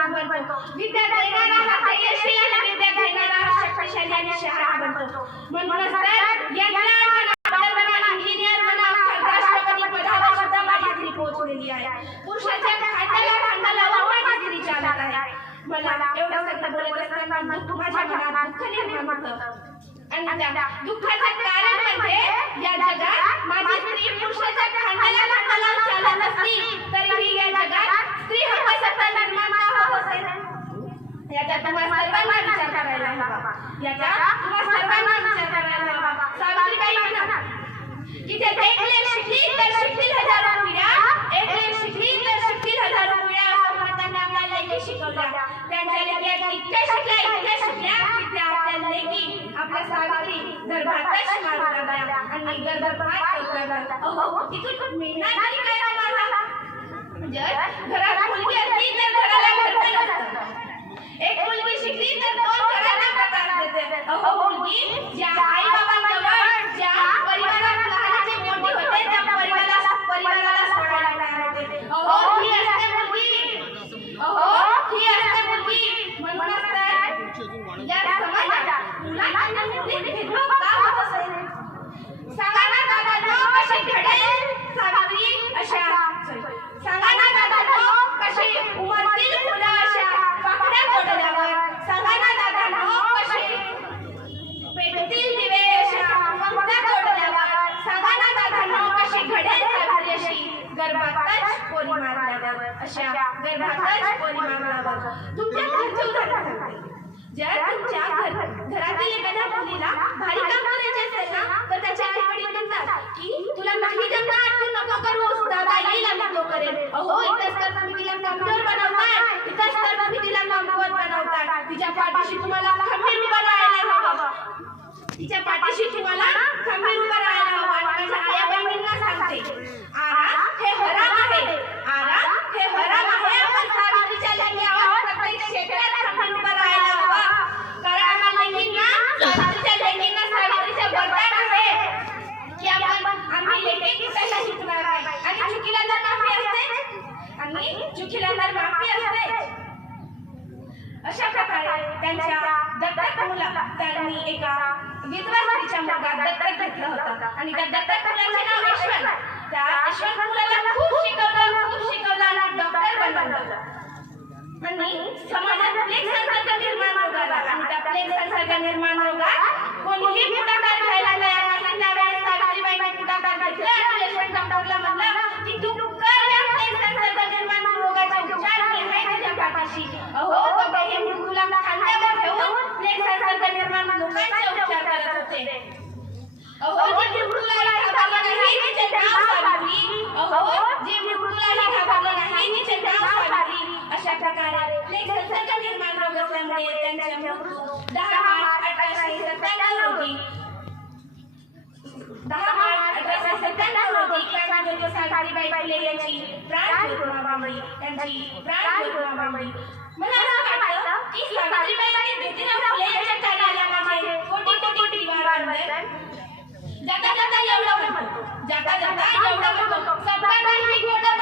माणूस बनतो. विद्या देणारा हा धैर्यशील आणि विद्या घेणारा हा शक्तिशाली आणि शहाणा बनतो. म्हणूनच तर यंत्रणा डॉक्टर बना, इंजिनियर बना, राष्ट्रपती पदावर सुद्धा माझी स्त्री पोहोचलेली आहे. पुरुषाच्या खांद्याला लावून माझी स्त्री चालत आहे. मला एवढं सगळं बोलत असताना दुःख माझ्या मनात दुःख निर्माण होतं. आणि त्या दुःखाचं कारण म्हणजे या जगात माझी स्त्री पुरुषाच्या खांद्याला लावून चालत असती तरीही या जगात स्त्री हक्काचा निर्माण का होत असेल? याचा तुम्हा सर्वांना विचार करायला हवा. याचा तुम्हा सर्वांना विचार करायला हवा. सावित्रीबाई म्हणा की ते एक लेख शिकली तर शिकतील हजारो पिढ्या, एक लेख शिकली तर शिकतील हजारो पिढ्या असं म्हणताना आपल्याला लेखी शिकवल्या. त्यांच्या लेखी इतक्या शिकल्या की त्या आपल्या लेखी आपल्या सावित्री गर्भातच मारू लागल्या आणि गर्भपात करू लागल्या. अहो तिथून मिळणार नाही काय तुम्हाला? जर घरात मुलगी असली तर घराला घरपण असतं. एक मुलगी शिकली तर दोन घरांना प्रकार देते. अहो मुलगी ज्या आई बाबांजवळ ज्या परिवारात लहानाची मोठी होते त्या परिवाराला सोडायला तयार होते. अहो ही असते मुलगी. अहो ही असते मुलगी. म्हणूनच तर या समाजात मुलांची मुली भेदभाव का होत असेल? सांगा ना दादा कशी घडेल सावित्री अशा सांगा ना दादा कशी उमलतील फुलं अशा पाकळ्या तोडल्यावर. सांगा ना दादा कशी पेटतील दिवे अशा पंक्त्या तोडल्यावर. सांगा ना दादा कशी घडेल सावित्री अशी गर्भातच पोरी मारल्यावर. अशा गर्भातच पोरी मारल्यावर. तुमच्या घरचे उदाहरण सांगते. जर तुमच्या घरातील एखाद्या मुलीला भारी काम करायचे असेल ना तर त्याच्या आई-वडील म्हणतात की तुला नाही जमणार, तू नको करूस, दादा येईल आणि तो करेल. अहो इथंच तर तुम्ही तिला कमजोर बनवताय, इथंच तर तुम्ही तिला कमकुवत बनवताय. तिच्या पाठीशी तुम्हाला खंबीर उभं राहायला हवं. तिच्या पाठीशी तुम्हाला खंबीर उभं राहायला हवं. आणि माझ्या आया-बहिणींना सांगते, आराम हे हराम आहे. आराम हे हराम आहे. आपण सावित्रीच्या लेकी आहोत. प्रत्येक क्षेत्रात खंबीर उभं राहायला हवं. कारण आम्हा लेकींना सावित्रीच्या लेकींना सावित्रीचे वरदान आहे की आम्ही लेकी कुठेही शिकणार नाही. आणि चुकीला तर माफी असते. आणि चुकीला तर माफी असते. अशा प्रकारे त्यांच्या दत्तक मुला त्यांनी एका विधवा स्त्रीच्या मुलाला दत्तक घेतलं होतं. आणि त्या दत्तक मुलाचे नाव यशवंत. त्या यशवंत मुलाला खूप शिकवलं आणि डॉक्टर बनवलं. आणि समाजात प्लेग संसर्ग निर्माण रोगाला आणि त्या प्लेग संसर्ग निर्माण रोगात कोणीही पुढाकार घ्यायला तयार नाही. त्यावेळेस सावित्रीबाईंनी पुढाकार घेतला आणि यशवंत डॉक्टरला म्हणलं की तू कर या प्लेग संसर्ग निर्माण रोगाचा उपचार. मी आहे तुझ्या पाठीशी. अहो दोघेही मृत्यूला खांद्यावर घेऊन प्लेग संसर्ग निर्माण लोकांचे उपचार करत होते. अहो जे मृत्यूला घाबरलं नाही तिचे नाव सावित्री. अहो जे मृत्यूला घाबरलं नाही तिचे नाव सावित्री. अशा प्रकारे प्लेग संसर्ग निर्माण रोग असल्यामुळे त्यांच्या मृत्यू 10 मार्च 1897 रोजी 10 मार्च 1897 रोजी क्रांतिज्योती सावित्रीबाई फुले यांची प्राणज्योत गमावली. त्यांची प्राणज्योत गमावली. मला असं वाटतं की सावित्रीबाई ज्योतिराव फुले यांच्या कार्याला माझे कोटी दिवाळवंदन. जाता जाता एवढं म्हणतो सबका नहीं गोड़